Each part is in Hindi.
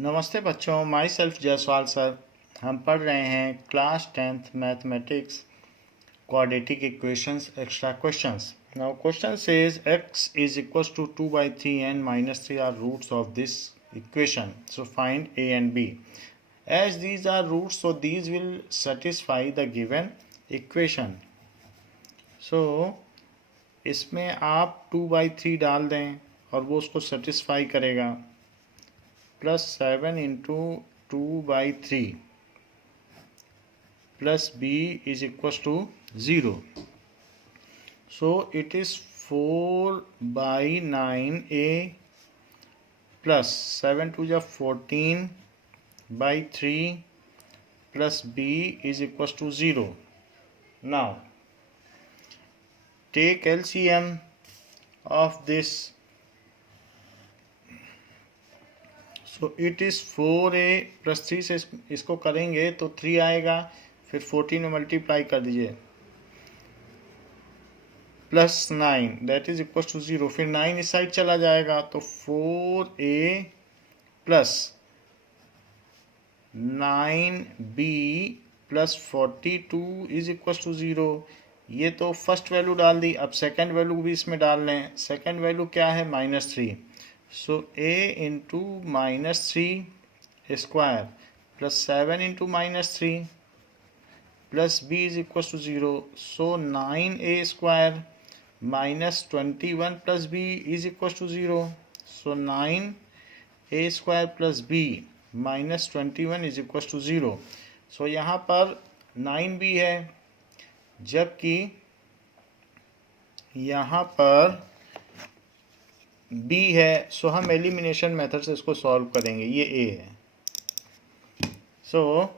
नमस्ते बच्चों, माई सेल्फ जयसवाल सर। हम पढ़ रहे हैं class 10th mathematics quadratic equations extra questions. Now question says x is equals to 2/3 and -3 are roots of this equation. So find a and b. As these are roots, so these will satisfy the given equation. So इसमें आप 2/3 डाल दें और वो उसको सेटिस्फाई करेगा। +7 into 2/3 plus b is equals to 0. So it is 4/9a plus 7 to the 14/3 plus b is equals to 0. Now take LCM of this. So it is 4a + 3 से इसको करेंगे तो 3 आएगा, फिर 14 में मल्टीप्लाई कर दीजिए +9 दैट इज इक्वल टू 0। फिर 9 इस साइड चला जाएगा तो 4a + 9b + 42 is equal to 0। ये तो फर्स्ट वैल्यू डाल दी, अब सेकंड वैल्यू भी इसमें डाल लें। सेकंड वैल्यू क्या है? -3। So a into -3 square plus 7 into -3 plus b is equals to 0. So 9a square minus 21 plus b is equals to 0. So 9a square plus b minus 21 is equals to 0. So यहाँ पर 9b है, जबकि यहाँ पर b है। सो हम एलिमिनेशन मेथड से इसको सॉल्व करेंगे। ये a है, so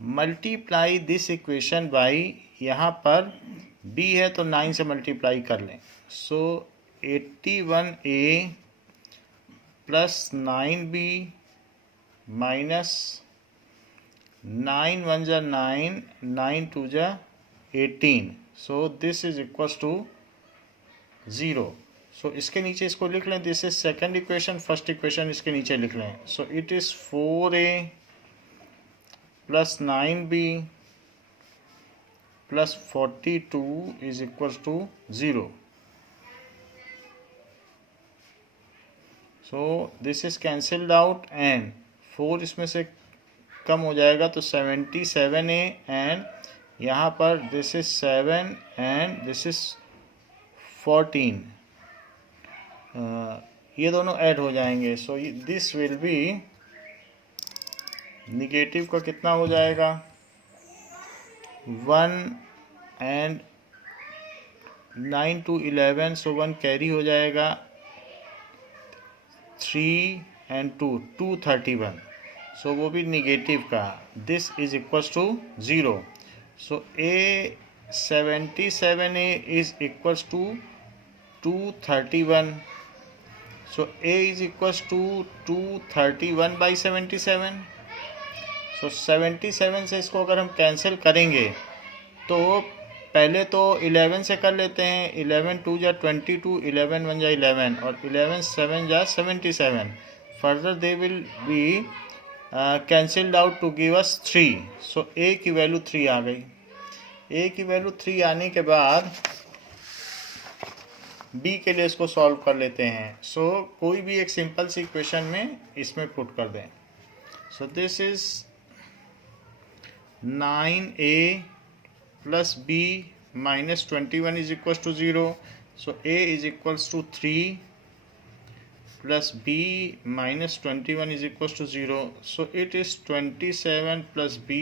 multiply this equation by, यहाँ पर b है तो 9 से मल्टीप्लाई कर लें। सो 81a + 9b माइनस 9 1 जा 9, 9 2 जा 18। So this is equals to 0। So इसके नीचे इसको लिख लें, this is second equation, first equation इसके नीचे लिख लें। So it is 4a + 9b + 42 is equal to 0। So this is cancelled out and 4 इसमें से कम हो जाएगा तो 77a एंड यहाँ पर this is 7 and this is 14। ये दोनों ऐड हो जाएंगे। So this will be negative का कितना हो जाएगा? 1 एंड 9 to 11, सो 1 कैरी हो जाएगा, 3 एंड 2 231। सो वो भी निगेटिव का। This is equals to 0। So a 77a is equals to 231। So a is equals to 231/77। So 77 से इसको अगर हम कैंसिल करेंगे तो पहले तो 11 से कर लेते हैं। 11 2 जा 22, 11 1 जा 11 और 11 7 जा 77। Further they will be cancelled out to give us 3। So a की वैल्यू 3 आ गई। a की वैल्यू 3 आने के बाद b के लिए इसको सॉल्व कर लेते हैं। सो कोई भी एक सिंपल सी इक्वेशन में इसमें पुट कर दें। सो this is 9a + b minus 21 is equals to 0. So a is equals to 3 plus b minus 21 is equals to 0. So it is 27 plus b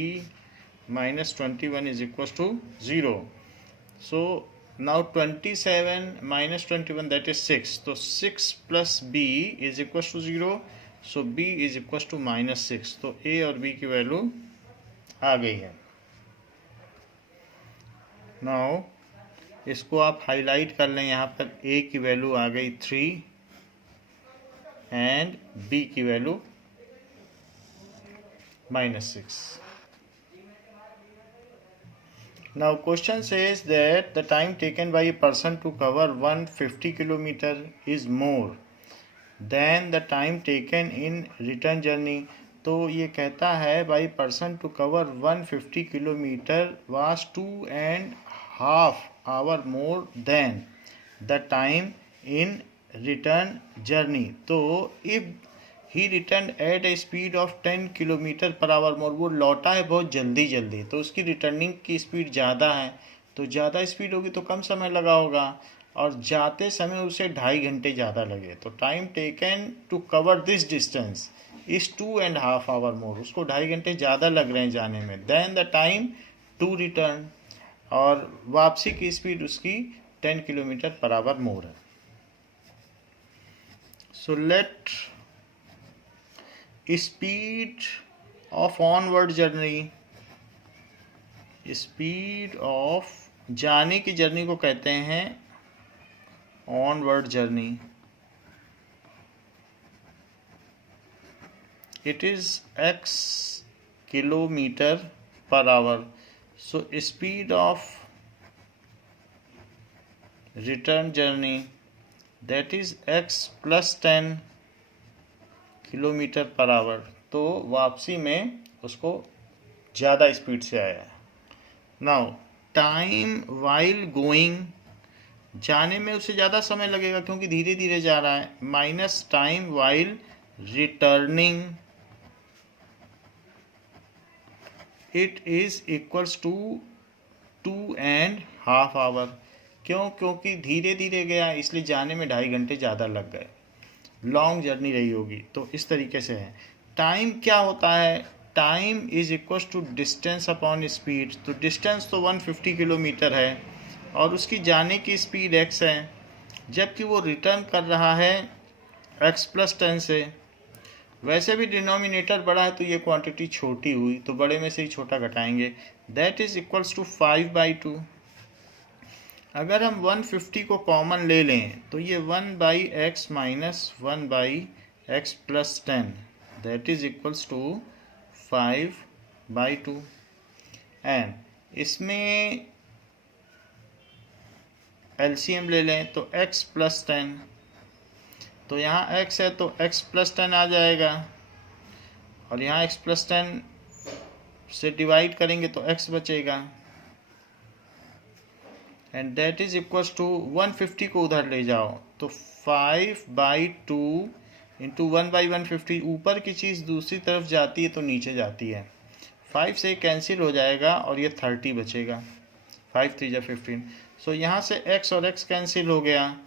minus 21 is equals to 0. So now 27 minus 21, that is 6. So 6 plus b is equals to 0. So b is equals to -6. तो a और b की वैल्यू आ गई है। नाउ इसको आप हाईलाइट कर लें। यहाँ पर a की वैल्यू आ गई 3 एंड b की value -6। Now question says that the time taken by a person to cover 150 kilometer is more than the time taken in return journey. तो ये कहता है by person to cover 150 kilometre was 2.5 hour more than the time in return journey. तो if he return at a speed of 10 kilometre per hour more, वो लौटा है बहुत जल्दी जल्दी, तो उसकी रिटर्निंग की स्पीड ज़्यादा है, तो ज़्यादा स्पीड होगी तो कम समय लगा होगा, और जाते समय उसे 2.5 घंटे ज़्यादा लगे। तो time taken to cover this distance is 2.5 hour more, उसको 2.5 घंटे ज़्यादा लग रहे हैं जाने में, than the time to return, और वापसी की स्पीड उसकी 10 किलोमीटर पर आवर मोर है। So let speed of onward journey, speed of जाने की जर्नी को कहते हैं onward journey. It is x kilometre per our. So speed of return journey that is x + 10 kilometre per our. तो वापसी में उसको ज़्यादा स्पीड से आया है। नाउ टाइम वाइल गोइंग, जाने में उसे ज़्यादा समय लगेगा क्योंकि धीरे धीरे जा रहा है, minus time while returning, it is equals to 2.5 hour. क्यों? क्योंकि धीरे धीरे गया इसलिए जाने में 2.5 घंटे ज़्यादा लग गए, लॉन्ग जर्नी रही होगी। तो इस तरीके से है। टाइम क्या होता है? Time is equals to distance upon speed. तो डिस्टेंस तो 150 किलोमीटर है और उसकी जाने की स्पीड x है, जबकि वो रिटर्न कर रहा है x + 10 से। वैसे भी डिनोमिनेटर बड़ा है तो ये क्वांटिटी छोटी हुई, तो बड़े में से ही छोटा घटाएंगे, दैट इज इक्वल्स टू 5/2। अगर हम 150 को कॉमन ले लें तो ये 1/x - 1/x + 10 that is equals to 5/2। And इसमें एलसीएम ले लें तो x + 10, तो यहाँ x है तो x + 10 आ जाएगा, और यहाँ x + 10 से डिवाइड करेंगे तो x बचेगा, and that is equals to 150 को उधर ले जाओ तो 5/2 इंटू 1/150, ऊपर की चीज़ दूसरी तरफ जाती है तो नीचे जाती है, 5 से कैंसिल हो जाएगा और ये 30 बचेगा, 5 × 3 = 15। सो यहाँ से x और x कैंसिल हो गया,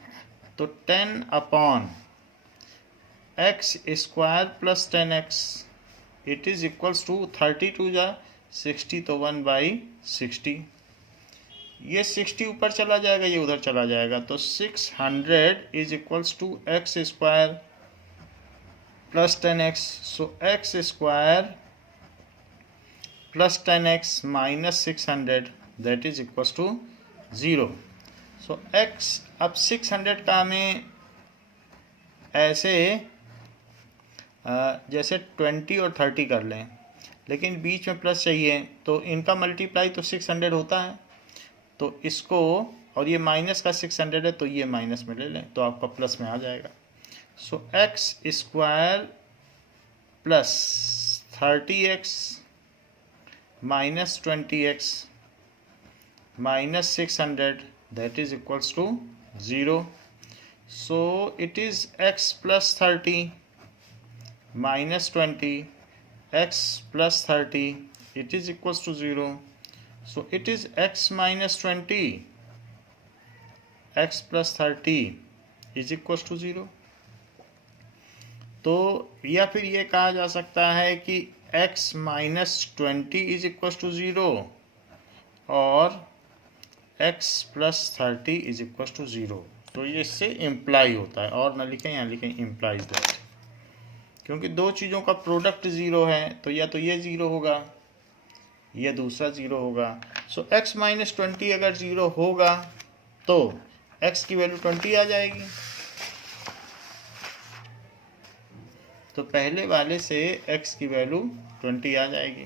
तो 10/(x² + 10x) it is equals to 32 × 60, तो 1/60। ये 60 ऊपर चला जाएगा, ये उधर चला जाएगा, तो 600 is equals to x² + 10x। So x² + 10x - 600 that is equals to 0। So x, अब 600 का हमें ऐसे जैसे 20 और 30 कर लें, लेकिन बीच में प्लस चाहिए, तो इनका मल्टीप्लाई तो 600 होता है, तो इसको, और ये माइनस का 600 है तो ये माइनस में ले लें तो आपका प्लस में आ जाएगा। So x² + 30x - 20x - 600 that is equals to 0। So it is x + 30 - 20 x + 30 it is equals to 0. So it is x - 20 x + 30 is equals to 0. तो या फिर ये कहा जा सकता है कि x - 20 is equals to 0 और x + 30 is equals to 0। तो ये इससे इम्प्लाई होता है, और ना लिखें यहाँ लिखें इम्प्लाइज दैट, क्योंकि दो चीज़ों का प्रोडक्ट 0 है तो या तो ये 0 होगा या दूसरा 0 होगा। सो x - 20 अगर 0 होगा तो x की वैल्यू 20 आ जाएगी, तो पहले वाले से x की वैल्यू 20 आ जाएगी,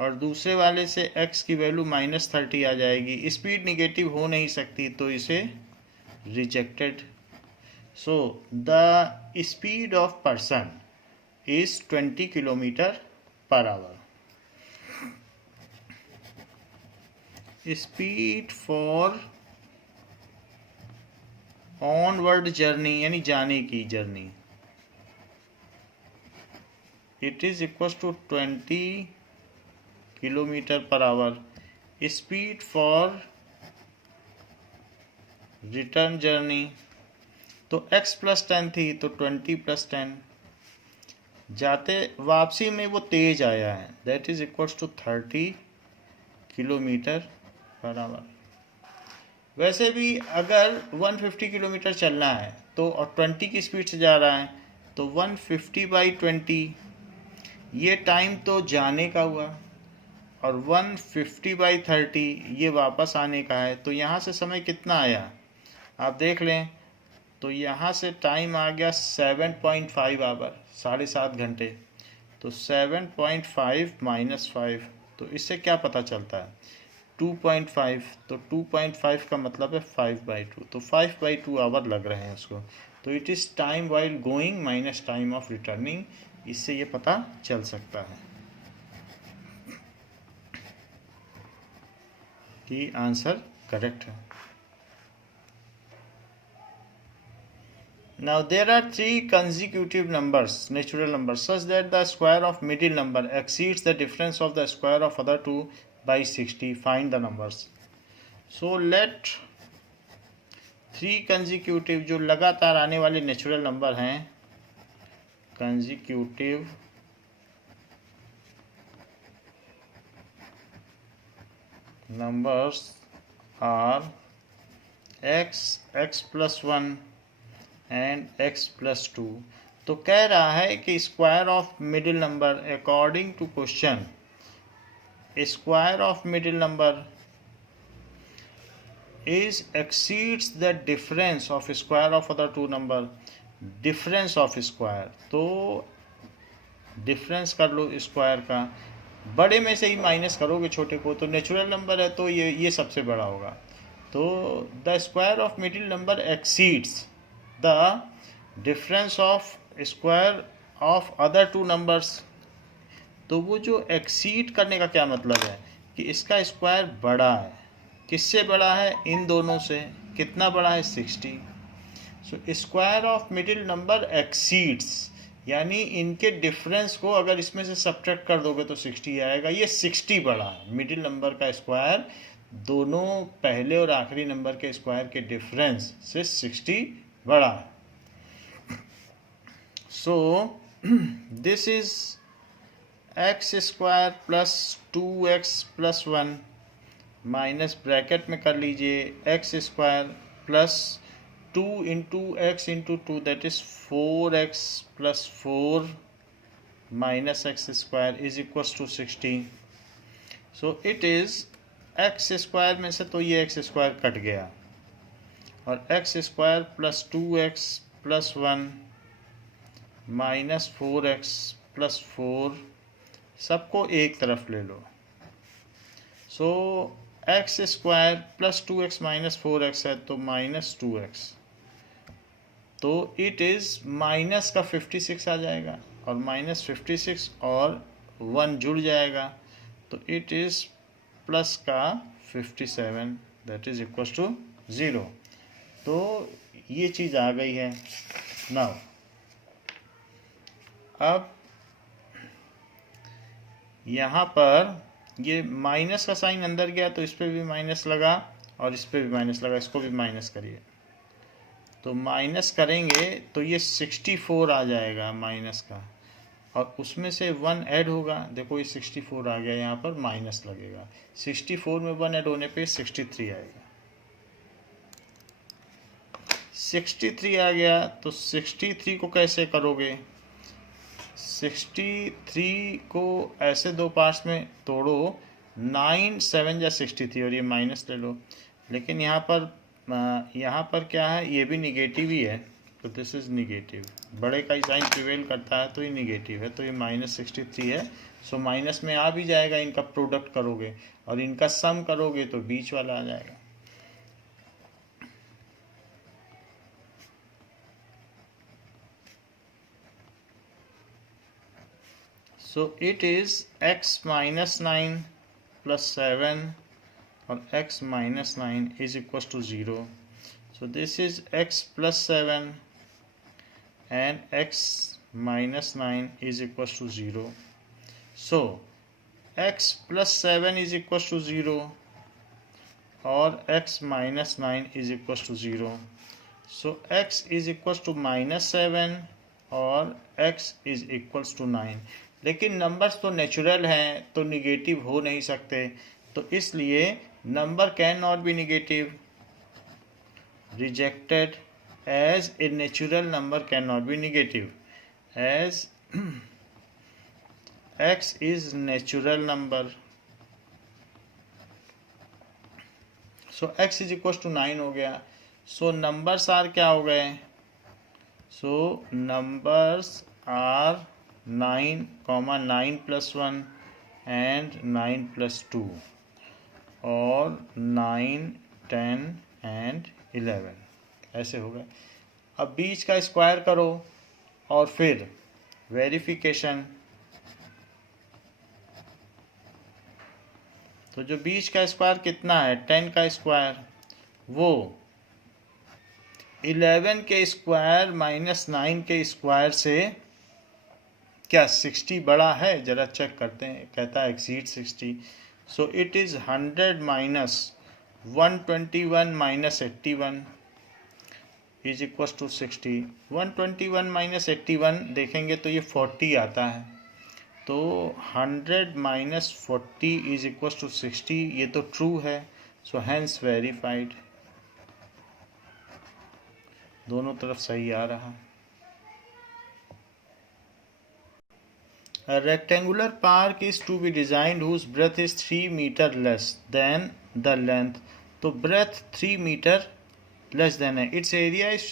और दूसरे वाले से x की वैल्यू -30 आ जाएगी। स्पीड निगेटिव हो नहीं सकती तो इसे rejected So the speed of person is 20 kilometer per hour. Speed for onward journey यानी जाने की journey, it is equals to 20 kilometre per our. Speed for return journey तो x प्लस 10 थी तो 20 प्लस 10. जाते वापसी में वो तेज आया है, that is equals to 30 kilometre per hour. वैसे भी अगर 150 किलोमीटर चलना है तो और 20 की स्पीड से जा रहा है तो 150/20 ये टाइम तो जाने का हुआ और 150/30 ये वापस आने का है. तो यहाँ से समय कितना आया आप देख लें. तो यहाँ से टाइम आ गया 7.5 आवर, 7.5 घंटे. तो 7.5 - 5 तो इससे क्या पता चलता है 2.5. तो 2.5 का मतलब है 5/2. तो 5/2 आवर लग रहे हैं उसको. तो it is time while going minus time of returning. इससे ये पता चल सकता है कि आंसर करेक्ट है. Now there are 3 consecutive numbers, natural numbers, such that the square of middle number exceeds the difference of the square of other two by 60. Find the numbers. So let 3 consecutive जो लगातार आने वाले नेचुरल नंबर हैं, consecutive numbers are x, x plus 1 and x plus 2. तो कह रहा है कि square of middle number according to question, square of middle number is exceeds the difference of square of other two number. Difference of square तो डिफरेंस कर लो स्क्वायर का, बड़े में से ही माइनस करोगे छोटे को. तो नेचुरल नंबर है तो ये सबसे बड़ा होगा. तो the square of middle number exceeds the difference of square of other two numbers. तो वो जो एक्सीड करने का क्या मतलब है कि इसका स्क्वायर बड़ा है. किससे बड़ा है इन दोनों से. कितना बड़ा है 60. So square of middle number exceeds यानी इनके डिफरेंस को अगर इसमें से सब्ट्रैक्ट कर दोगे तो 60 आएगा. ये 60 बड़ा है. मिडिल नंबर का स्क्वायर दोनों पहले और आखिरी नंबर के स्क्वायर के डिफरेंस से 60 बड़ा है. So this is x square plus 2x plus 1 minus bracket में कर लीजिए x square plus 2 into x into 2 that is 4x plus 4 minus x square is equals to 60. So it is x square में से तो ये एक्स स्क्वायर कट गया और x square plus 2x plus 1 minus 4x plus 4 सबको एक तरफ ले लो. So x square plus 2x minus 4x है तो माइनस 2x. तो इट इज़ माइनस का 56 आ जाएगा और माइनस 56 और 1 जुड़ जाएगा तो इट इज़ प्लस का 57 दैट इज इक्वल्स टू 0. तो ये चीज़ आ गई है. नाउ अब यहाँ पर ये माइनस का साइन अंदर गया तो इस पर भी माइनस लगा और इस पर भी माइनस लगा. इसको भी माइनस करिए तो माइनस करेंगे तो ये 64 आ जाएगा माइनस का और उसमें से 1 ऐड होगा. देखो ये 64 आ गया, यहाँ पर माइनस लगेगा. 64 में 1 ऐड होने पे 63 आएगा. 63 आ गया तो 63 को कैसे करोगे. 63 को ऐसे दो पार्ट्स में तोड़ो. 9 7 या 63 और ये माइनस ले लो. लेकिन यहाँ पर क्या है ये भी निगेटिव ही है तो दिस इज निगेटिव. बड़े का ही साइन प्रिवेल करता है तो ये निगेटिव है तो ये माइनस 63 है. सो माइनस में आ भी जाएगा. इनका प्रोडक्ट करोगे और इनका सम करोगे तो बीच वाला आ जाएगा. So it is x minus 9 plus 7 or x minus 9 is equals to 0. So this is x plus 7 and x minus 9 is equals to 0. So x plus 7 is equals to 0 or x minus 9 is equals to 0. So x is equals to minus 7 और x is equals to 9. लेकिन नंबर्स तो नेचुरल हैं तो निगेटिव हो नहीं सकते, तो इसलिए number can not be negative. Rejected as a natural number can not be negative as x is natural number. So x is equals to 9 हो गया. So numbers are क्या हो गए? So numbers are 9, 9 plus 1 and 9 plus 2 और 9, 10 and 11 ऐसे हो गए. अब बीच का स्क्वायर करो और फिर वेरिफिकेशन. तो जो बीच का स्क्वायर कितना है 10 का स्क्वायर, वो 11 के स्क्वायर माइनस 9 के स्क्वायर से क्या 60 बड़ा है? ज़रा चेक करते हैं. कहता है exceed 60. So it is 100 minus 121 minus 81 is equal to 60. 121 minus 81 देखेंगे तो ये 40 आता है. तो 100 माइनस 40 इज इक्वल टू 60. ये तो ट्रू है. So hence verified. दोनों तरफ सही आ रहा. A rectangular park is to be designed whose breadth is 3 meter less than the length. तो breadth 3 meter less than है. Its area is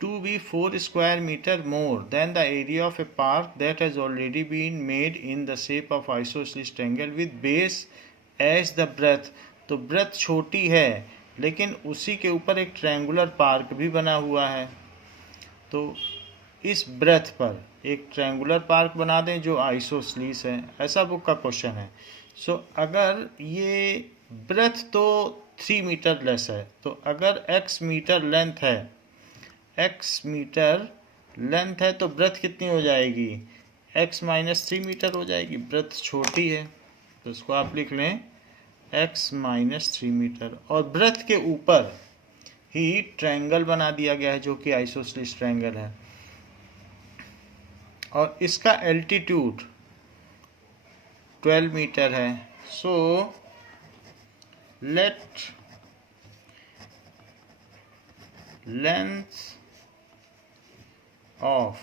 to be 4 square meter more than the area of a park that has already been made in the shape of isosceles triangle with base as the breadth. तो breadth छोटी है लेकिन उसी के ऊपर एक ट्रायंगुलर पार्क भी बना हुआ है. तो इस ब्रेथ पर एक ट्रायंगुलर पार्क बना दें जो आइसोसलीस है. ऐसा बुक का क्वेश्चन है. सो अगर ये ब्रेथ तो 3 मीटर लेस है, तो अगर x मीटर लेंथ है, x मीटर लेंथ है तो ब्रेथ कितनी हो जाएगी? x माइनस 3 मीटर हो जाएगी. ब्रेथ छोटी है तो इसको आप लिख लें x माइनस 3 मीटर. और ब्रेथ के ऊपर ही ट्रायंगल बना दिया गया है जो कि आइसोसलीस ट्रायंगल है. और इसका एल्टीट्यूड 12 मीटर है. So let length of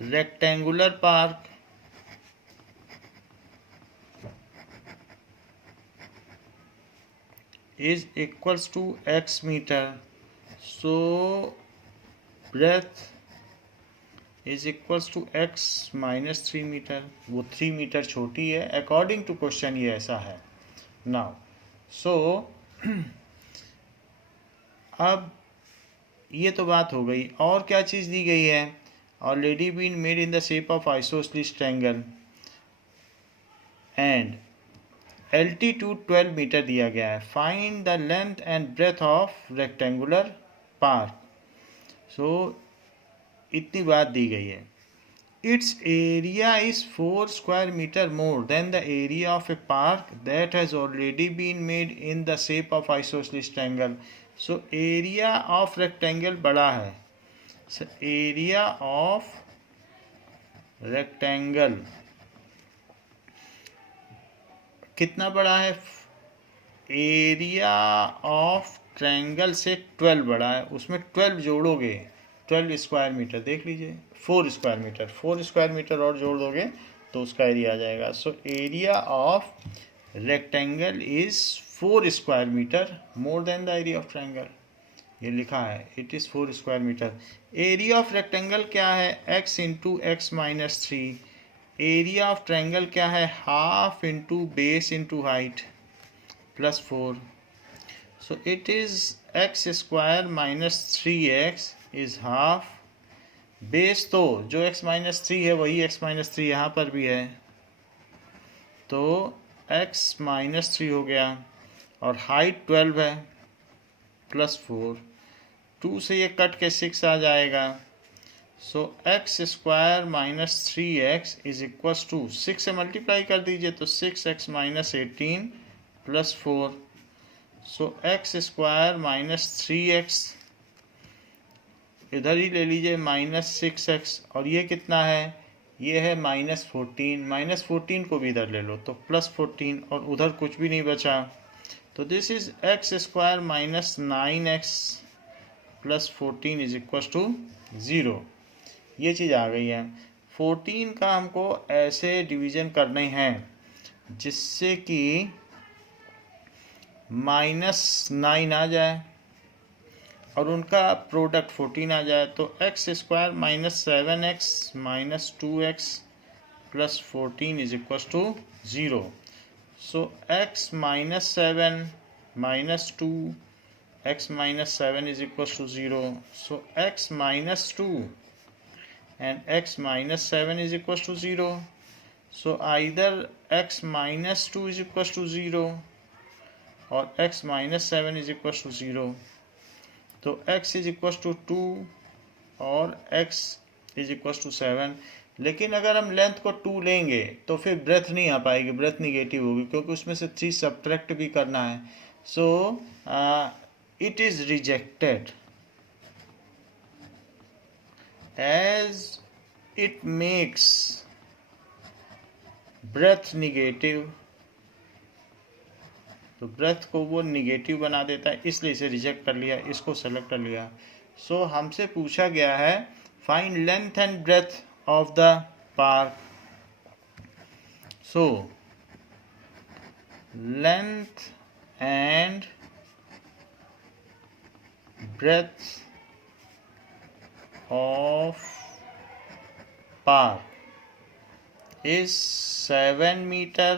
rectangular park is equals to x meter. So breadth is equals to x minus 3 metre. वो 3 मीटर छोटी है अकॉर्डिंग टू क्वेश्चन. ये ऐसा है. नाउ सो अब ये तो बात हो गई. और क्या चीज़ दी गई है? Already been made in the shape of isosceles triangle and altitude 12 metre दिया गया है. Find the length and breadth of rectangular park. So इतनी बात दी गई है. Its area is 4 square metre more than the area of a park that has already been made in the shape of isosceles triangle. So area of rectangle बड़ा है. सो एरिया ऑफ रेक्टेंगल कितना बड़ा है? एरिया ऑफ ट्रायंगल से 12 बड़ा है. उसमें 12 जोड़ोगे 12 स्क्वायर मीटर. देख लीजिए 4 स्क्वायर मीटर. 4 स्क्वायर मीटर और जोड़ दोगे तो उसका एरिया आ जाएगा. So area of rectangle is 4 square metre more than the area of triangle. ये लिखा है it is 4 square metre. Area of rectangle क्या है? x into x minus 3. Area of triangle क्या है? Half into base into height plus 4. So it is x square minus 3x is half base तो जो x-3 है वही x-3 यहाँ पर भी है, तो x-3 हो गया, और हाइट 12 है, +4, 2 से ये कट के 6 आ जाएगा। So x² minus 3x is equal to 6 से मल्टीप्लाई कर दीजिए तो 6x माइनस 18 +4। सो x² माइनस 3x इधर ही ले लीजिए -6x, और ये कितना है, ये है -14, -14 को भी इधर ले लो तो +14, और उधर कुछ भी नहीं बचा, तो this is x² minus 9x plus 14 is equal to 0। ये चीज़ आ गई है। 14 का हमको ऐसे डिवीजन करने हैं जिससे कि -9 आ जाए और उनका प्रोडक्ट 14 आ जाए, तो x² minus 7x minus 2x plus 14 is equal to 0। So x minus 7 minus 2 x minus 7 is equals to 0. So x minus 2 and x minus 7 is equals to 0. So either x minus 2 is equals to 0 or x minus 7 is equals to 0. तो x is equals to 2 और x is equals to 7। लेकिन अगर हम लेंथ को 2 लेंगे तो फिर ब्रेथ नहीं आ पाएगी, ब्रेथ निगेटिव होगी क्योंकि उसमें से 3 सब्ट्रैक्ट भी करना है। सो it is rejected as it makes breath negative, तो ब्रेथ को वो निगेटिव बना देता है, इसलिए इसे रिजेक्ट कर लिया, इसको सेलेक्ट कर लिया। सो हमसे पूछा गया है find length and breadth of the park. So length and breadth of park is 7 metre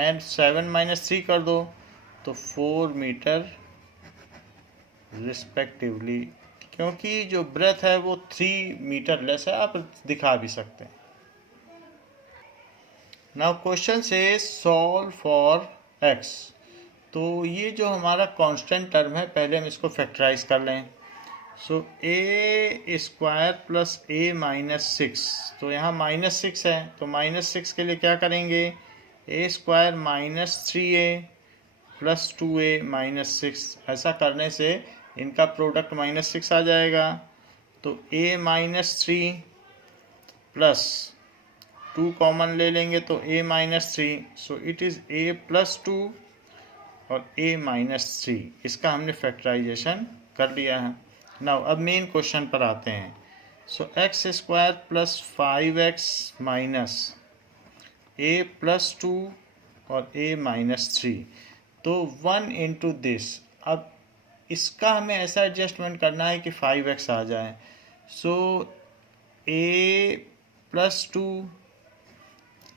and 7 minus 3 कर दो तो 4 मीटर रिस्पेक्टिवली, क्योंकि जो ब्रेथ है वो 3 मीटर लेस है, आप दिखा भी सकते हैं। नाउ क्वेश्चन से सॉल्व फॉर x, तो ये जो हमारा कांस्टेंट टर्म है पहले हम इसको फैक्टराइज कर लें। सो a² प्लस a माइनस 6, तो यहाँ -6 है तो -6 के लिए क्या करेंगे, a² minus 3a plus 2a minus 6, ऐसा करने से इनका प्रोडक्ट -6 आ जाएगा। तो a माइनस 3 प्लस 2 कॉमन ले लेंगे तो a minus 3, so it is a plus 2 और a माइनस 3, इसका हमने फैक्टराइजेशन कर लिया है। नाउ अब मेन क्वेश्चन पर आते हैं। सो x² plus 5x minus a plus 2 और a माइनस 3, तो 1 इंटू दिस। अब इसका हमें ऐसा एडजस्टमेंट करना है कि 5x आ जाए। सो a plus 2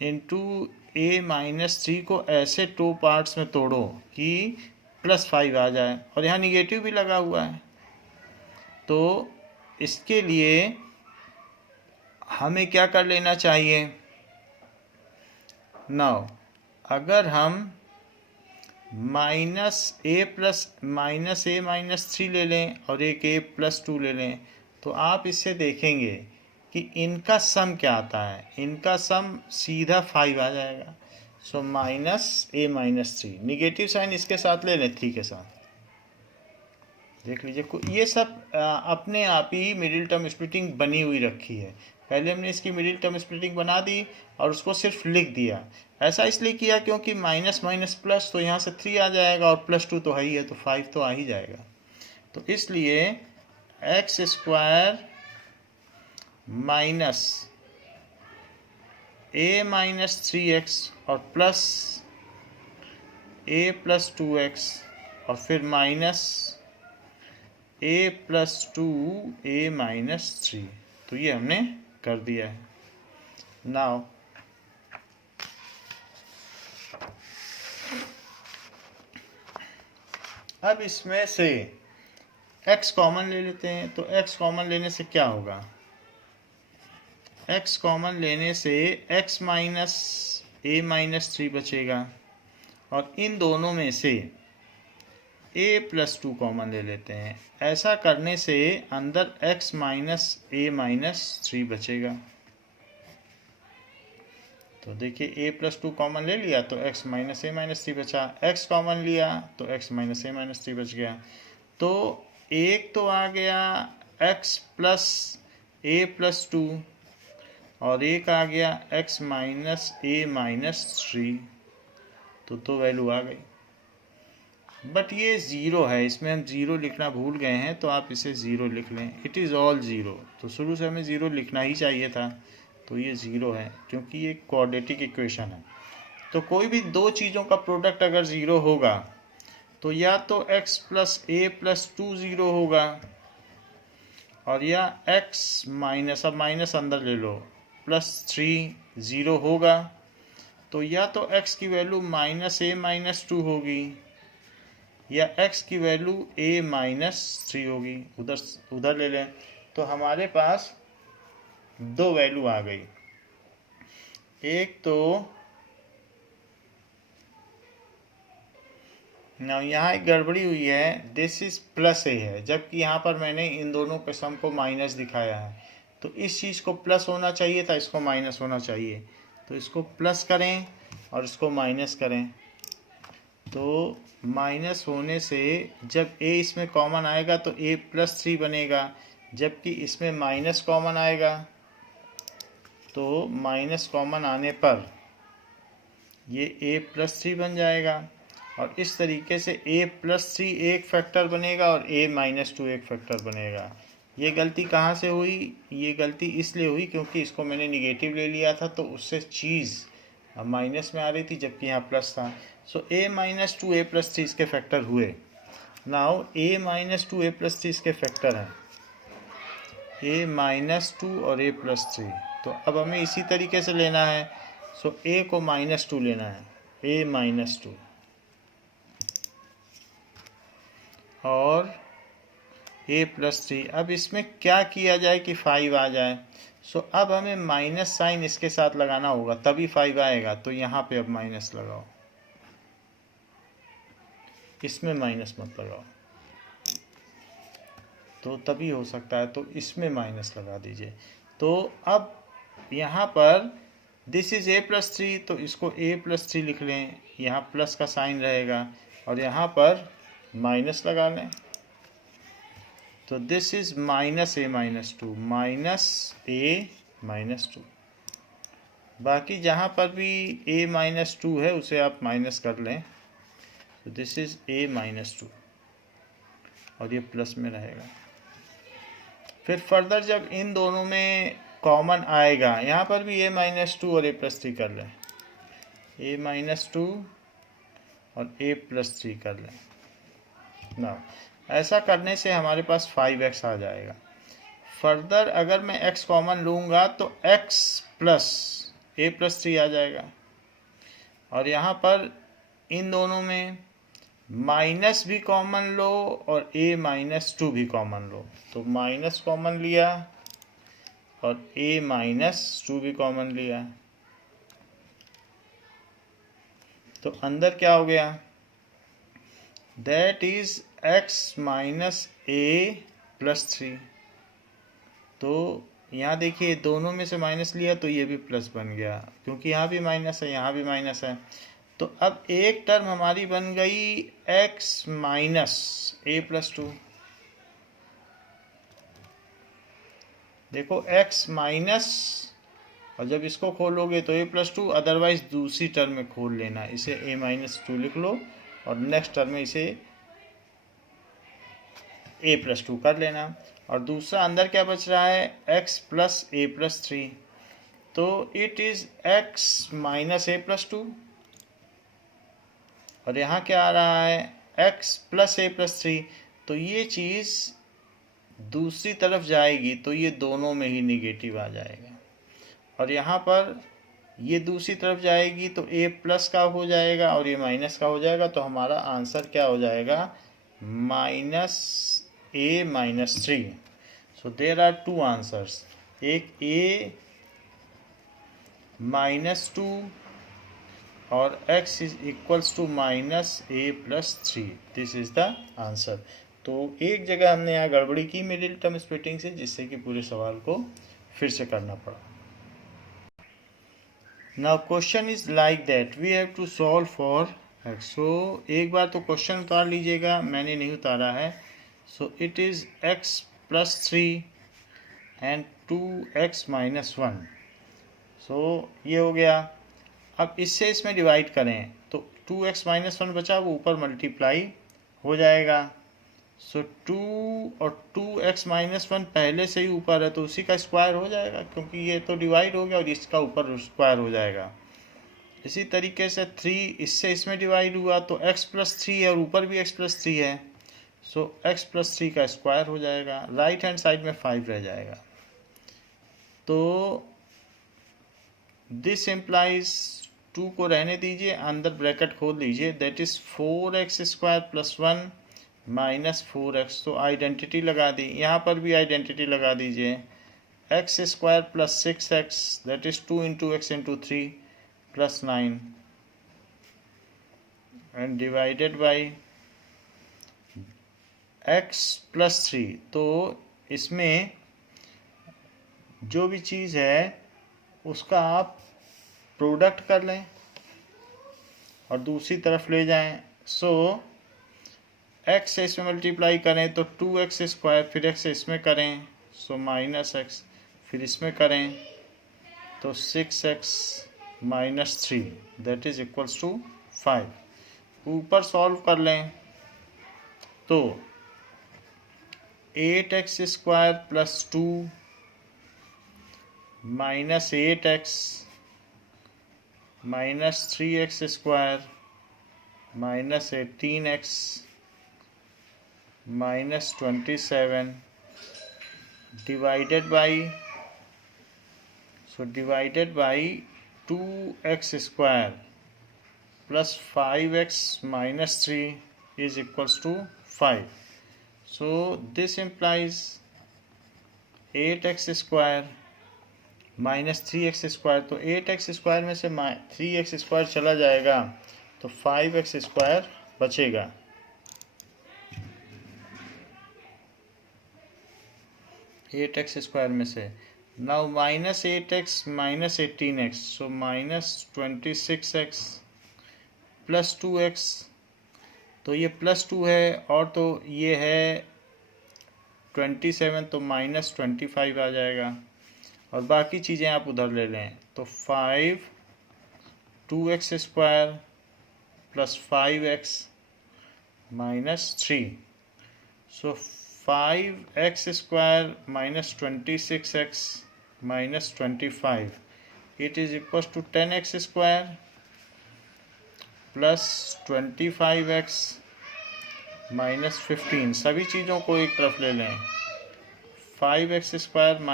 into a minus 3 को ऐसे 2 पार्ट्स में तोड़ो कि +5 आ जाए, और यहाँ निगेटिव भी लगा हुआ है, तो इसके लिए हमें क्या कर लेना चाहिए। नाउ अगर हम -a माइनस 3 ले लें और एक a प्लस 2 ले लें, तो आप इससे देखेंगे कि इनका सम क्या आता है, इनका सम सीधा 5 आ जाएगा। सो -a माइनस 3, निगेटिव साइन इसके साथ ले लें 3 के साथ, देख लीजिए ये सब अपने आप ही मिडिल टर्म स्प्लिटिंग बनी हुई रखी है। पहले हमने इसकी मिडिल टर्म स्प्लिटिंग बना दी और उसको सिर्फ लिख दिया। ऐसा इसलिए किया क्योंकि माइनस माइनस प्लस, तो यहाँ से 3 आ जाएगा और +2 तो है ही है, तो 5 तो आ ही जाएगा। तो इसलिए x² minus a minus 3x और प्लस a प्लस 2x और फिर minus a plus 2a minus 3, तो ये हमने कर दिया है। नाउ अब इसमें से x कॉमन ले लेते हैं, तो x कॉमन लेने से क्या होगा, x कॉमन लेने से x माइनस a माइनस 3 बचेगा और इन दोनों में से a प्लस 2 कॉमन ले लेते हैं। ऐसा करने से अंदर x माइनस a माइनस 3 बचेगा। तो देखिए a प्लस 2 कॉमन ले लिया तो x माइनस a माइनस 3 बचा, x कॉमन लिया तो x माइनस a माइनस 3 बच गया। तो एक तो आ गया x प्लस a प्लस 2 और एक आ गया x माइनस a माइनस 3। तो वैल्यू आ गई, बट ये ज़ीरो है, इसमें हम ज़ीरो लिखना भूल गए हैं, तो आप इसे ज़ीरो लिख लें। इट इज़ ऑल ज़ीरो, तो शुरू से हमें ज़ीरो लिखना ही चाहिए था, तो ये ज़ीरो है क्योंकि ये क्वाड्रेटिक इक्वेशन है। तो कोई भी दो चीज़ों का प्रोडक्ट अगर ज़ीरो होगा तो या तो x plus a plus 2 zero होगा और या x माइनस, अब माइनस अंदर ले लो, प्लस 3 ज़ीरो होगा। तो या तो x की वैल्यू माइनस a माइनस 2 होगी या x की वैल्यू a माइनस 3 होगी। उधर ले लें तो हमारे पास दो वैल्यू आ गई। एक तो ना, यहाँ एक गड़बड़ी हुई है, दिस इज प्लस a है, जबकि यहाँ पर मैंने इन दोनों के सम को माइनस दिखाया है। तो इस चीज़ को प्लस होना चाहिए था, इसको माइनस होना चाहिए। तो इसको प्लस करें और इसको माइनस करें, तो माइनस होने से जब a इसमें कॉमन आएगा तो a प्लस 3 बनेगा, जबकि इसमें माइनस कॉमन आएगा तो माइनस कॉमन आने पर ये a प्लस 3 बन जाएगा। और इस तरीके से a प्लस 3 एक फैक्टर बनेगा और a माइनस 2 एक फैक्टर बनेगा। ये गलती कहाँ से हुई? ये गलती इसलिए हुई क्योंकि इसको मैंने निगेटिव ले लिया था, तो उससे चीज़ अब माइनस में आ रही थी जबकि यहाँ प्लस था। सो a माइनस 2 a प्लस 3 इसके फैक्टर हुए। Now a minus 2 a plus 3 इसके फैक्टर हैं, a माइनस 2 और a प्लस 3। तो अब हमें इसी तरीके से लेना है। सो a को माइनस 2 लेना है, a माइनस 2 और a प्लस 3। अब इसमें क्या किया जाए कि 5 आ जाए? सो अब हमें माइनस साइन इसके साथ लगाना होगा तभी 5 आएगा। तो यहाँ पे अब माइनस लगाओ, इसमें माइनस मत लगाओ, तो तभी हो सकता है। तो इसमें माइनस लगा दीजिए। तो अब यहाँ पर दिस इज a प्लस 3, तो इसको a प्लस 3 लिख लें, यहाँ प्लस का साइन रहेगा और यहाँ पर माइनस लगा लें। तो this is minus a minus 2, minus a minus 2। बाकी जहाँ पर भी a माइनस 2 है उसे आप माइनस कर लें। तो दिस इज a माइनस 2 और ये प्लस में रहेगा। फिर फर्दर जब इन दोनों में कॉमन आएगा, यहाँ पर भी a माइनस 2 और a प्लस 3 कर लें, a माइनस 2 और a प्लस 3 कर लें ना। ऐसा करने से हमारे पास 5x आ जाएगा। फर्दर अगर मैं x कॉमन लूँगा तो x प्लस a प्लस 3 आ जाएगा और यहाँ पर इन दोनों में माइनस भी कॉमन लो और a माइनस 2 भी कॉमन लो। तो माइनस कॉमन लिया और a माइनस 2 भी कॉमन लिया, तो अंदर क्या हो गया? That is x minus a plus 3। तो यहाँ देखिए दोनों में से माइनस लिया तो ये भी प्लस बन गया, क्योंकि यहाँ भी माइनस है यहाँ भी माइनस है। तो अब एक टर्म हमारी बन गई x माइनस a प्लस 2। देखो x माइनस, और जब इसको खोलोगे तो a प्लस 2, अदरवाइज दूसरी टर्म में खोल लेना, इसे a माइनस 2 लिख लो और नेक्स्ट टर्म में इसे a प्लस 2 कर लेना। और दूसरा अंदर क्या बच रहा है? x plus a plus 3। तो it is x minus a plus 2 और यहाँ क्या आ रहा है? x plus a plus 3। तो ये चीज़ दूसरी तरफ जाएगी तो ये दोनों में ही निगेटिव आ जाएगा और यहाँ पर ये दूसरी तरफ जाएगी तो a प्लस का हो जाएगा और ये माइनस का हो जाएगा। तो हमारा आंसर क्या हो जाएगा? Minus a minus 3। So there are two answers, एक a -2 और x is equals to -a+3। This is the answer. तो एक जगह हमने यहाँ गड़बड़ी की मिडिल टर्म स्प्लिटिंग से, जिससे कि पूरे सवाल को फिर से करना पड़ा। Now question is like that we have to solve for x। सो एक बार तो क्वेश्चन उतार लीजिएगा, मैंने नहीं उतारा है। सो it is x+3 and 2x-1। सो ये हो गया। अब इससे इसमें डिवाइड करें तो 2x-1 बचा, वो ऊपर मल्टीप्लाई हो जाएगा। सो 2 और 2x-1 पहले से ही ऊपर है तो उसी का स्क्वायर हो जाएगा, क्योंकि ये तो डिवाइड हो गया और इसका ऊपर स्क्वायर हो जाएगा। इसी तरीके से 3 इससे इसमें डिवाइड हुआ तो x+3 है और ऊपर भी x+3 है। सो x+3 का स्क्वायर हो जाएगा। राइट हैंड साइड में 5 रह जाएगा। तो दिस इम्प्लाइज 2 को रहने दीजिए, अंदर ब्रैकेट खोल लीजिए, दैट इज 4x² + 1 - 4x। तो आइडेंटिटी लगा दी, यहाँ पर भी आइडेंटिटी लगा दीजिए। x² + 6x that is 2 × x × 3 + 9 and divided by x+3। तो इसमें जो भी चीज़ है उसका आप प्रोडक्ट कर लें और दूसरी तरफ ले जाएं। सो x से इसमें मल्टीप्लाई करें तो 2x², फिर x से इसमें करें सो -x, फिर इसमें करें तो 6x - 3 that is equals to 5। ऊपर सॉल्व कर लें तो 8x² + 2 - 8x -3x² -18x -27 divided by 2x² + 5x - 3 is equals to 5। So this implies 8x² -3x²। तो 8x² में से 3x² चला जाएगा तो 5x² बचेगा। (8x² में से नाउ -8x -18x सो -26x + 2x। तो ये +2 है और तो ये है 27 तो -25 आ जाएगा और बाकी चीज़ें आप उधर ले लें तो 5 2x² + 5x - 3। सो 5x² - 26x - 25 it is equal to 10x² + 25x - 15। सभी चीज़ों को एक तरफ ले लें। 5x² -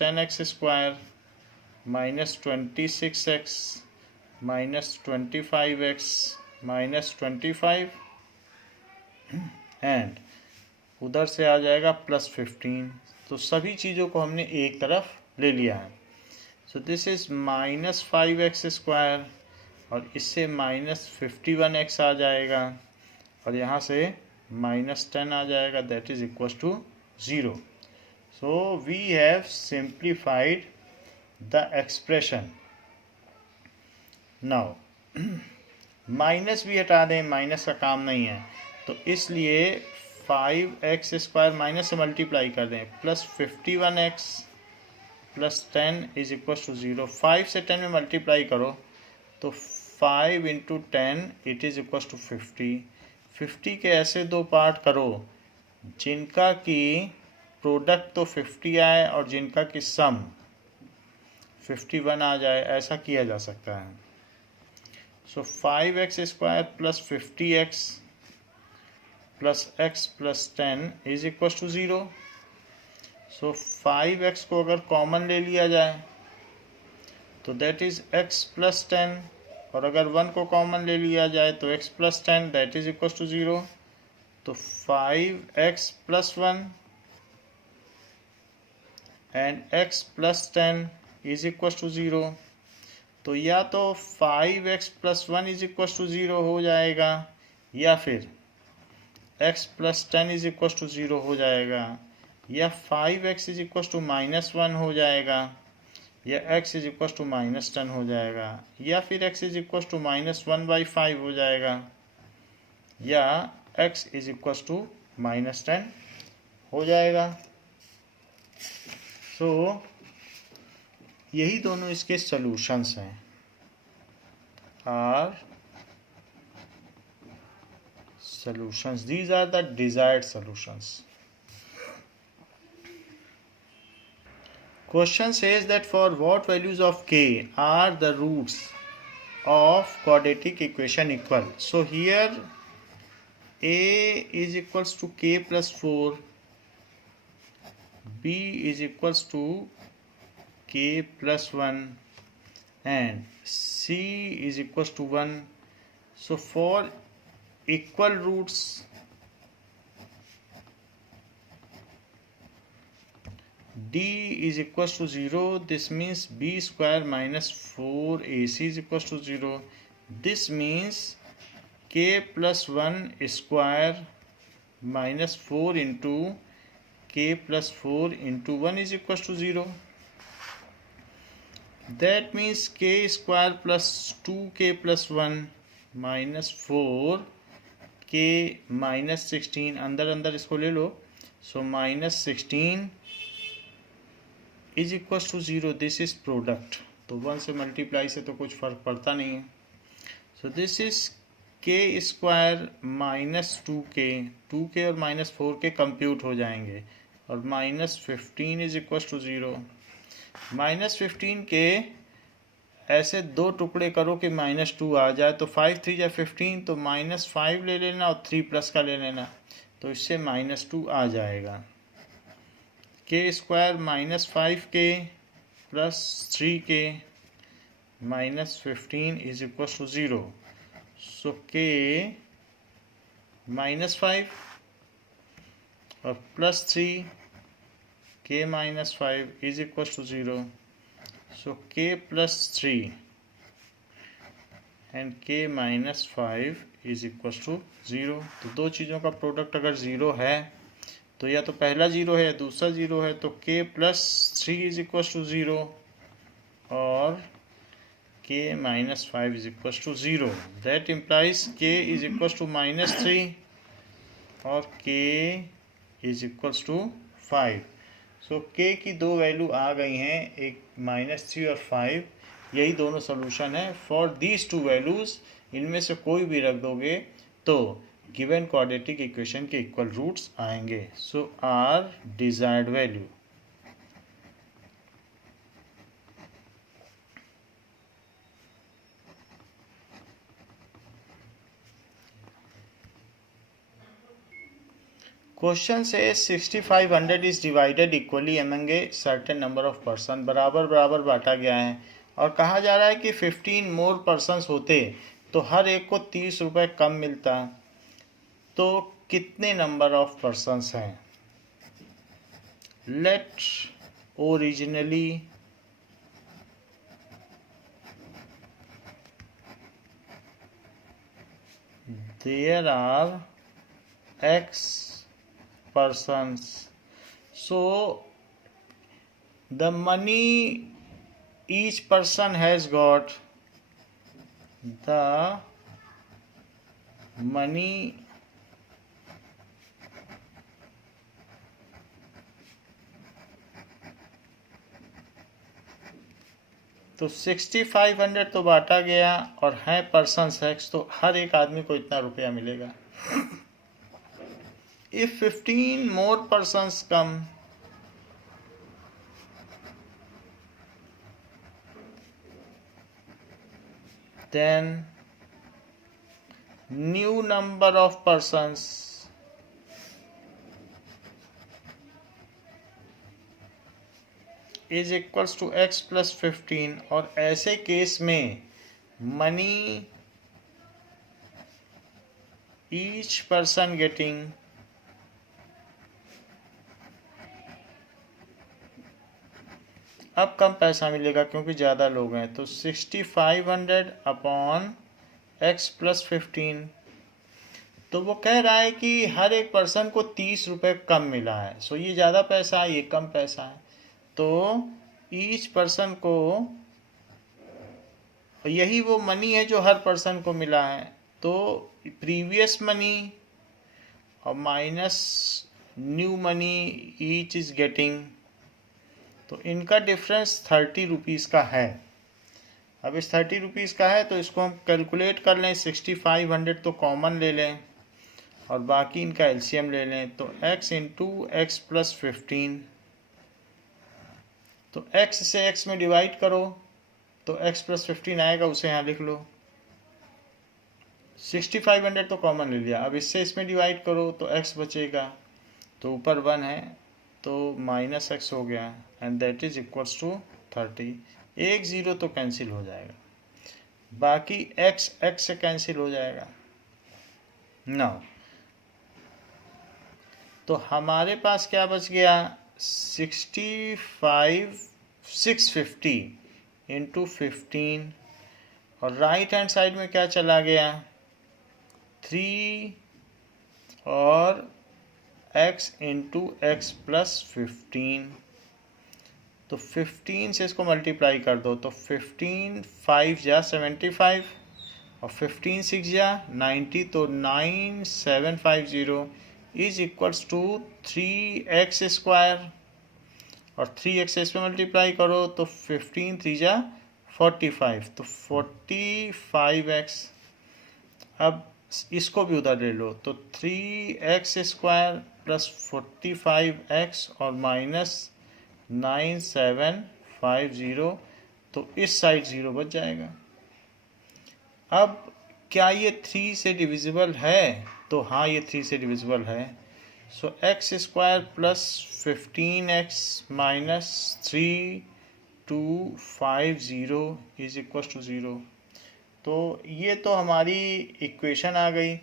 10x² - 26x - 25x - 25 and उधर से आ जाएगा +15। तो सभी चीज़ों को हमने एक तरफ ले लिया है। सो दिस इज -5x² और इससे -51x आ जाएगा और यहाँ से -10 आ जाएगा that is equal to 0। So we have simplified the expression. Now minus भी हटा दें, माइनस का काम नहीं है, तो इसलिए 5x² माइनस से मल्टीप्लाई कर दें +51x + 10 इज इक्वल टू 0। 5 से 10 में मल्टीप्लाई करो तो 5 × 10 इट इज इक्वल टू 50। 50 के ऐसे दो पार्ट करो जिनका कि प्रोडक्ट तो 50 आए और जिनका कि सम 51 आ जाए, ऐसा किया जा सकता है। So 5x² + 50x + x + 10 is equal to 0। So 5x को अगर कॉमन ले लिया जाए तो दैट इज x + 10 और अगर 1 को कॉमन ले लिया जाए तो x + 10 that is equal to 0। तो 5x + 1 and x + 10 is equal to 0। तो या तो 5x + 1 = 0 हो जाएगा, या फिर x + 10 = 0 हो जाएगा, या 5x = -1 हो जाएगा, या x = -10 हो जाएगा, या फिर x = -1/5 हो जाएगा, या x = -10 हो जाएगा। सो यही दोनों इसके सॉल्यूशंस हैं। Are solutions, these are the desired solutions. Question says that for what values of k are the roots of quadratic equation equal? So here a is equals to k + 4, b is equals to k + 1, and c is equals to 1. So for equal roots, d is equals to 0. This means b square minus 4ac is equals to 0. This means k + 1 square minus 4 into k + 4 into 1 is equals to 0. That means k square plus 2k + 1 minus 4 k minus 16, अंदर अंदर इसको ले लो, so -16 is equal to 0. This is product, तो 1 से मल्टीप्लाई से तो कुछ फर्क पड़ता नहीं है. सो दिस इज के स्क्वायर -2k और -4k कंप्यूट हो जाएंगे, और -15 इज इक्वल टू 0. -15 के ऐसे दो टुकड़े करो कि -2 आ जाए, तो 5 3 या 15, तो -5 ले लेना और 3 प्लस का ले लेना, तो इससे -2 आ जाएगा. k square -5k + 3k -15 is equal to 0. So k -5 और +3 k -5 is equal to 0. So k + 3 and k -5 is equal to 0. तो दो चीज़ों का प्रोडक्ट अगर 0 है तो या तो पहला 0 है या दूसरा 0 है, तो k + 3 इज इक्वल टू 0 और k -5 is equal to 0. That implies k is equal to -3 और k is equal to 5. So k की दो वैल्यू आ गई हैं, एक -3 और 5. यही दोनों सोल्यूशन है. फॉर दीज टू वैल्यूज इनमें से कोई भी रख दोगे तो गिवन क्वाड्रेटिक इक्वेशन के इक्वल रूट्स आएंगे. सो आर डिजायर्ड वैल्यू. क्वेश्चन से 6500 is divided equally among a certain number of person. बराबर बराबर बांटा गया है और कहा जा रहा है कि 15 मोर पर्सनस होते तो हर एक को 30 रुपये कम मिलता. तो कितने नंबर ऑफ पर्सनस हैं? Let originally there are x persons. So the money each person has got, the money तो 6500 तो बांटा गया और है पर्सन एक्स, तो हर एक आदमी को इतना रुपया मिलेगा. If 15 more persons come, then new number of persons is equals to x plus 15. और ऐसे केस में मनी each person getting अब कम पैसा मिलेगा क्योंकि ज़्यादा लोग हैं, तो 6500 अपॉन x प्लस 15। तो वो कह रहा है कि हर एक पर्सन को 30 रुपये कम मिला है। सो ये ज़्यादा पैसा है, ये कम पैसा है, तो ईच पर्सन को, यही वो मनी है जो हर पर्सन को मिला है, तो प्रीवियस मनी और minus new money each is getting, तो इनका डिफरेंस 30 रुपीज़ का है। अब इस 30 रुपीज़ का है तो इसको हम कैलकुलेट कर लें। 6500 तो कॉमन ले लें और बाकी इनका एलसीएम ले लें, तो x इंटू एक्स प्लस 15, तो x से x में डिवाइड करो तो x प्लस 15 आएगा, उसे यहाँ लिख लो। 6500 तो कॉमन ले लिया, अब इससे इसमें डिवाइड करो तो x बचेगा, तो ऊपर 1 है तो माइनस x हो गया, and that is equals to 30। एक ज़ीरो तो कैंसिल हो जाएगा, बाकी x से कैंसिल हो जाएगा। नाउ तो हमारे पास क्या बच गया, 650 इंटू 15, और राइट हैंड साइड में क्या चला गया, 3 और x इंटू एक्स प्लस 15, तो 15 से इसको मल्टीप्लाई कर दो, तो 15 5 जा 75 और 15 6 जा 90, तो 9750 is equals to 3x square, और 3x से इसमें मल्टीप्लाई करो तो 15 3 जा 45, तो 45x। अब इसको भी उधर ले लो, तो 3x स्क्वायर प्लस 45x और माइनस 9750, तो इस साइड 0 बच जाएगा। अब क्या ये 3 से डिविजिबल है, तो हाँ ये 3 से डिविजिबल है। So x square plus 15x minus 3250 is equal to 0। तो ये तो हमारी इक्वेशन आ गई।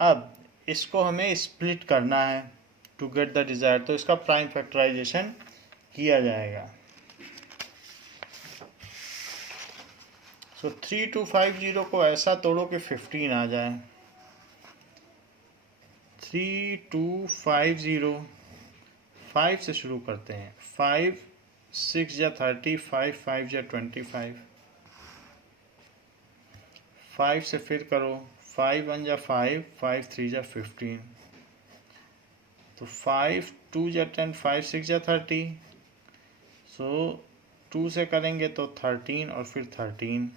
अब इसको हमें स्प्लिट करना है टू गेट द डिज़ायर, तो इसका प्राइम फैक्टराइजेशन किया जाएगा। सो 3250 को ऐसा तोड़ो कि 15 आ जाए। 3250, 5 से शुरू करते हैं, 5 6 या 30, 5 5 या 25, 5 से फिर करो, 5 1 या 5, 5 3 या 15, तो 5 2 या 10, 5 6 या 30, सो 2 से करेंगे तो 13 और फिर 13।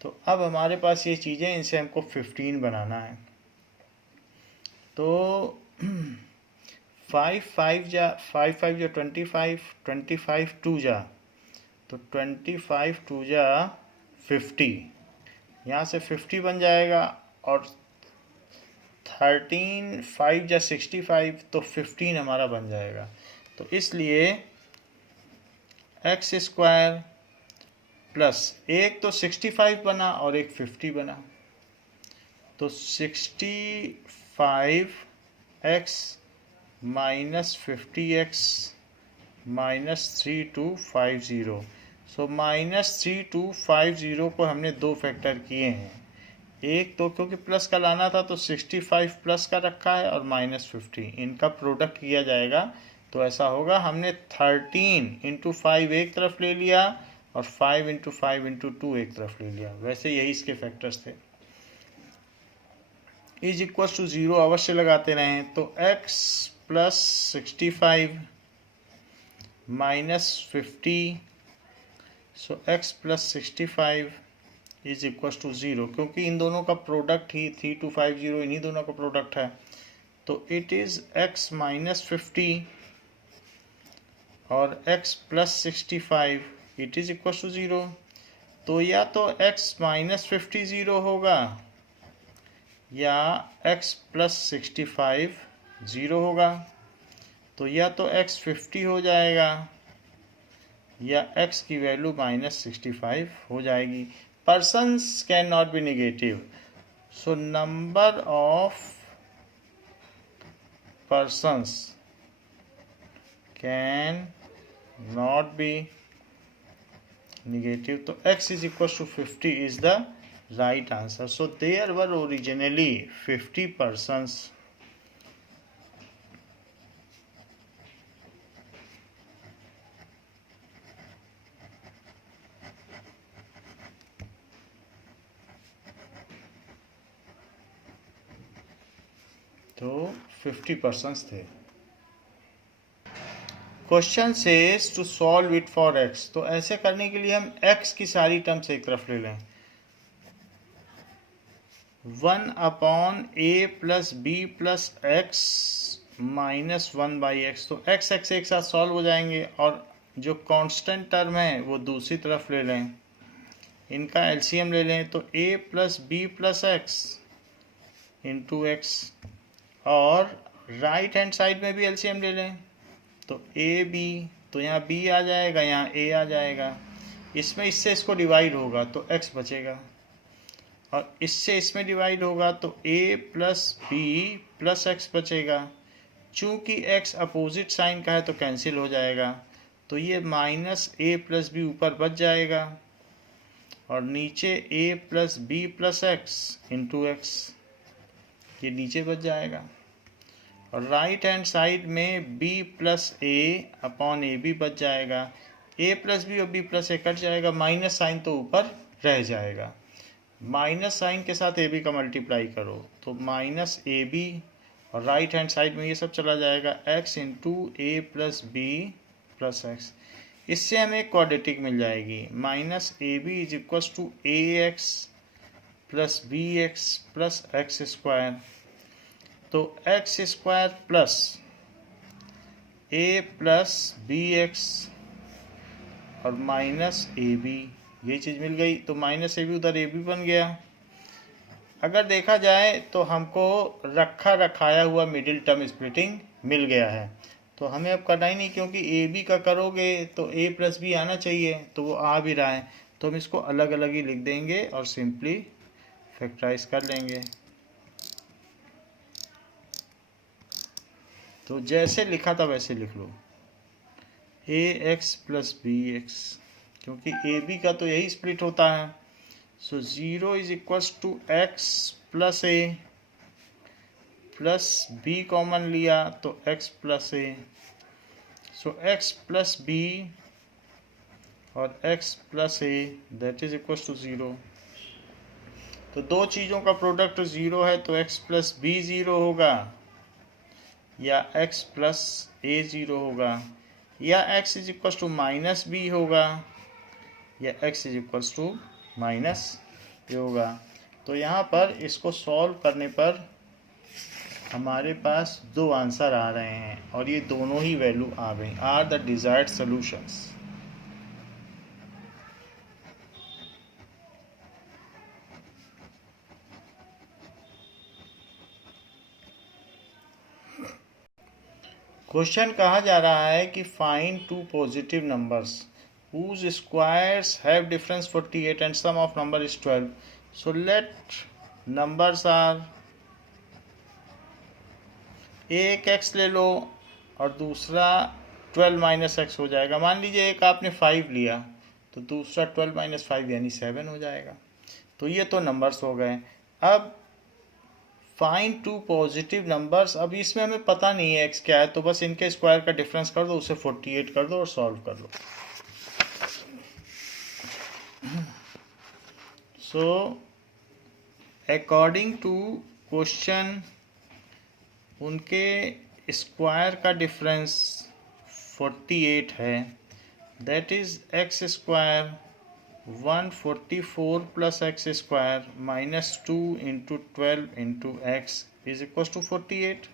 तो अब हमारे पास ये चीज़ें, इनसे हमको 15 बनाना है, तो 5 5 जा 5 5 या 25, 25 2 जा, तो 25 2 जा 50, यहाँ से 50 बन जाएगा, और 13 5 या 65, तो 15 हमारा बन जाएगा। तो इसलिए एक्स स्क्वायर प्लस, एक तो 65 बना और एक 50 बना, तो 65x minus 50x minus 3250। So minus 3250 को हमने दो फैक्टर किए हैं, एक तो क्योंकि प्लस का लाना था तो 65 प्लस का रखा है और माइनस 50, इनका प्रोडक्ट किया जाएगा। तो ऐसा होगा, हमने 13 इंटू 5 एक तरफ ले लिया और 5 इंटू 5 इंटू 2 एक तरफ ले लिया, वैसे यही इसके फैक्टर्स थे। इज इक्वल टू 0 अवश्य लगाते रहें, तो x plus 65 minus 50, so x plus 65 is equal to 0, क्योंकि इन दोनों का प्रोडक्ट ही 3250 इन्हीं दोनों का प्रोडक्ट है, तो इट इज़ x माइनस 50 और x plus 65 it is equal to 0। तो या तो x माइनस 50 0 होगा या x प्लस 65 0 होगा, तो या तो x 50 हो जाएगा या x की वैल्यू माइनस 65 हो जाएगी। Persons can not B negative, so number of persons can not be negative. तो x is equals to 50 is the right answer. So there were originally 50 persons. तो 50 पर्सन्स थे. Question says to solve it for x. तो ऐसे करने के लिए हम x की सारी टर्म्स एक तरफ ले लें. 1/a plus b plus x minus 1/x. तो x एक साथ सॉल्व हो जाएंगे और जो कांस्टेंट टर्म है वो दूसरी तरफ ले लें. इनका एलसीएम ले लें तो a plus b plus x into x. और राइट हैंड साइड में भी एलसीएम ले लें तो ए बी. तो यहाँ b आ जाएगा, यहाँ a आ जाएगा. इसमें इससे इसको डिवाइड होगा तो x बचेगा और इससे इसमें डिवाइड होगा तो a plus b plus x बचेगा. चूँकि x अपोजिट साइन का है तो कैंसिल हो जाएगा. तो ये माइनस a प्लस बी ऊपर बच जाएगा और नीचे a plus b plus x into x ये नीचे बच जाएगा. और राइट हैंड साइड में b plus a upon a b बच जाएगा. a प्लस बी और b प्लस ए कट जाएगा. माइनस साइन तो ऊपर रह जाएगा. माइनस साइन के साथ ए बी का मल्टीप्लाई करो तो माइनस ए बी और राइट हैंड साइड में ये सब चला जाएगा x into a plus b plus x. इससे हमें क्वाड्रेटिक मिल जाएगी. Minus a b is equals to a x plus b x plus x square. तो x square plus a plus b x और माइनस ए बी ये चीज़ मिल गई. तो माइनस ए बी उधर ए बी बन गया. अगर देखा जाए तो हमको रखा रखाया हुआ मिडिल टर्म स्प्लिटिंग मिल गया है. तो हमें अब करना ही नहीं क्योंकि ए बी का करोगे तो ए प्लस बी आना चाहिए तो वो आ भी रहा है. तो हम इसको अलग अलग ही लिख देंगे और सिंपली फैक्टराइज कर लेंगे. तो जैसे लिखा था वैसे लिख लो a x plus b x क्योंकि ए बी का तो यही स्प्लिट होता है. So 0 is equals to x plus a plus b common लिया तो x plus a. So x plus b और x plus a that is equals to 0. तो दो चीज़ों का प्रोडक्ट 0 है तो एक्स प्लस बी 0 होगा या x प्लस ए 0 होगा या x is equals to minus b होगा या x is equals to minus a होगा. तो यहाँ पर इसको सॉल्व करने पर हमारे पास दो आंसर आ रहे हैं और ये दोनों ही वैल्यू आ गई are the desired solutions. Question कहा जा रहा है कि find two positive numbers whose squares have difference 48 and sum of number is 12. So let numbers are एक x ले लो और दूसरा 12 माइनस एक्स हो जाएगा. मान लीजिए एक आपने 5 लिया तो दूसरा 12 माइनस 5 यानी 7 हो जाएगा. तो ये तो नंबर्स हो गए. अब फाइंड टू पॉजिटिव नंबर्स. अब इसमें हमें पता नहीं है x क्या है तो बस इनके स्क्वायर का डिफरेंस कर दो उसे 48 कर दो और सॉल्व कर लो. सो अकॉर्डिंग टू क्वेश्चन उनके स्क्वायर का डिफरेंस 48 है. That is x square 144 plus x square minus 2 into 12 into x is equal to 48.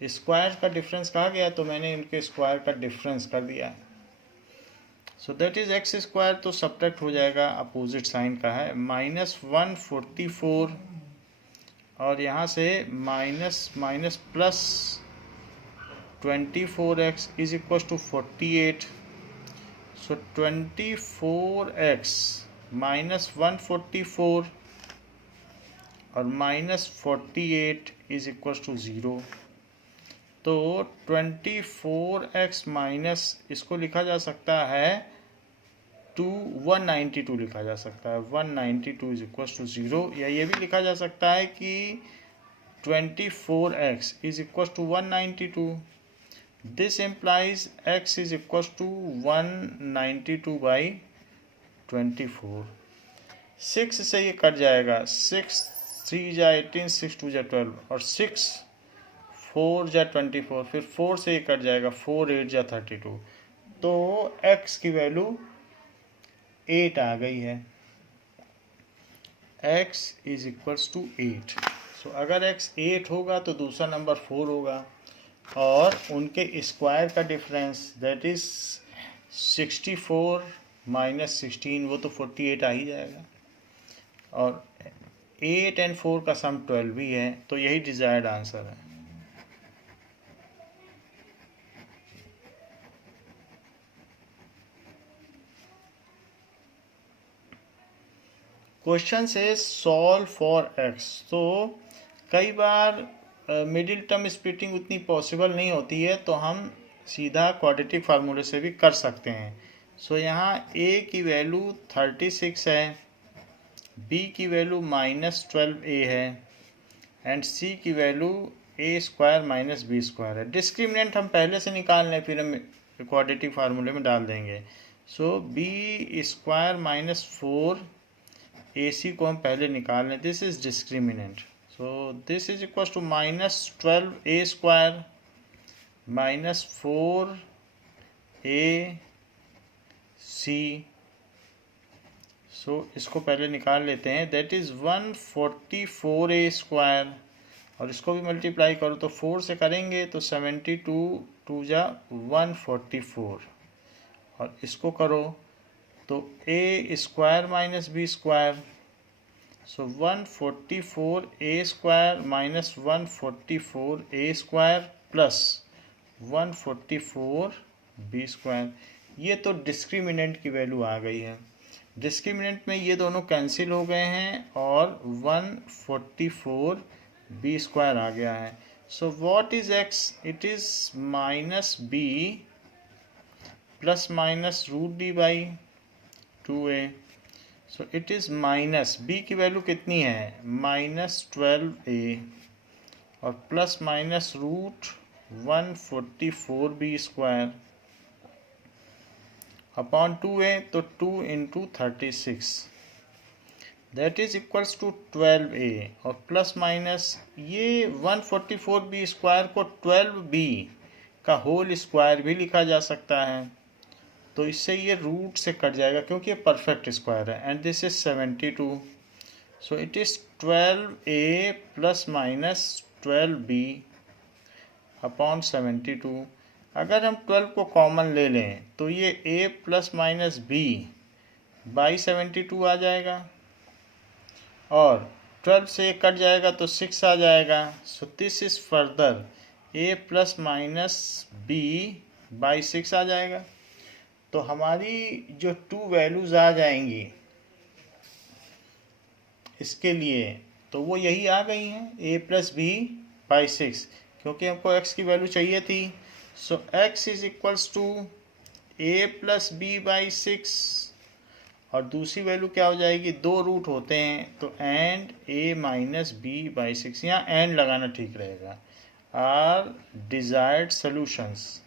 Square का डिफरेंस कहा गया तो मैंने इनके स्क्वायर का डिफरेंस कर दिया. So that is x square तो सब्ट्रैक्ट हो जाएगा अपोजिट साइन का है माइनस 144 और यहाँ से minus minus plus 24x is equal to 48. So 24x minus 144 और माइनस 48 इज इक्वल टू 0. तो 24x माइनस इसको लिखा जा सकता है 192 लिखा जा सकता है। 192 इज इक्वल टू 0, या ये भी लिखा जा सकता है कि 24x is equal to 192। This implies x is equal to 192 by 24। 6 से ये कट जाएगा, 6 3 जा 18, 6 2 जा 12, और 6 4 जा 24, फिर 4 से ये कट जाएगा, 4 8 जा 32। तो x की वैल्यू 8 आ गई है। x is equals to 8। So अगर x 8 होगा तो दूसरा नंबर 4 होगा, और उनके स्क्वायर का डिफरेंस दैट इज 64 माइनस 16, वो तो 48 आ ही जाएगा, और 8 एंड 4 का सम 12 ही है। तो यही डिजायर्ड आंसर है। क्वेश्चन से सॉल्व फॉर x। तो कई बार मिडिल टर्म स्प्लिटिंग उतनी पॉसिबल नहीं होती है, तो हम सीधा क्वाड्रेटिक फार्मूले से भी कर सकते हैं। सो यहाँ a की वैल्यू 36 है, b की वैल्यू -12a है, एंड c की वैल्यू a² माइनस b² है। डिस्क्रिमिनेंट हम पहले से निकाल लें, फिर हम क्वाड्रेटिक फार्मूले में डाल देंगे। सो b² माइनस 4ac को हम पहले निकाल लें। This is discriminant. So this is equals to -12a² minus 4ac। So इसको पहले निकाल लेते हैं। That is 144a², और इसको भी मल्टीप्लाई करो तो 4 से करेंगे तो 72 2 जा 144, और इसको करो तो a² minus b²। So 144a² minus 144a² plus 144b²। ये तो डिस्क्रिमिनेंट की वैल्यू आ गई है। डिस्क्रिमिनेंट में ये दोनों कैंसिल हो गए हैं, और 144b² आ गया है। So what is x? It is -b plus minus √d/2a। So it is minus b की वैल्यू कितनी है, -12a, और plus minus √144b² upon 2a, तो 2 into 36, that is equals to 12a, और प्लस माइनस ये 144b² को 12b का होल स्क्वायर भी लिखा जा सकता है। तो इससे ये रूट से कट जाएगा क्योंकि ये परफेक्ट स्क्वायर है, and this is 72। So it is 12a plus minus 12b upon 72। अगर हम 12 को कॉमन ले लें तो ये a plus minus b by 72 आ जाएगा, और 12 से कट जाएगा तो 6 आ जाएगा। सो this is further a plus minus b by 6 आ जाएगा। तो हमारी जो 2 वैल्यूज आ जाएंगी इसके लिए, तो वो यही आ गई हैं, a प्लस b बाई 6, क्योंकि हमको x की वैल्यू चाहिए थी। So x is equals to a plus b by 6, और दूसरी वैल्यू क्या हो जाएगी, 2 रूट होते हैं तो and a minus b by 6, यहाँ एंड लगाना ठीक रहेगा, आर डिजायर्ड सोल्यूशंस।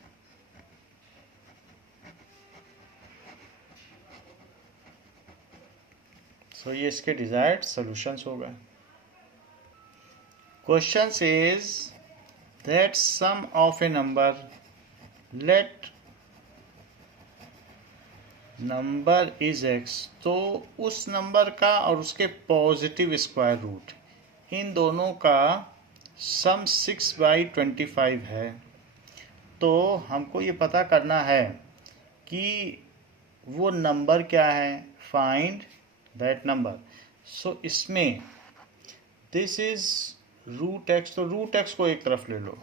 सो ये इसके डिजायर्ड सोल्यूशंस हो गए। Question says that sum of a number, let number is x, तो उस नंबर का और उसके पॉजिटिव स्क्वायर रूट, इन दोनों का सम 6/25 है। तो हमको ये पता करना है कि वो नंबर क्या है, फाइंड दैट नंबर। सो इसमें दिस इज √x, तो √x को एक तरफ ले लो,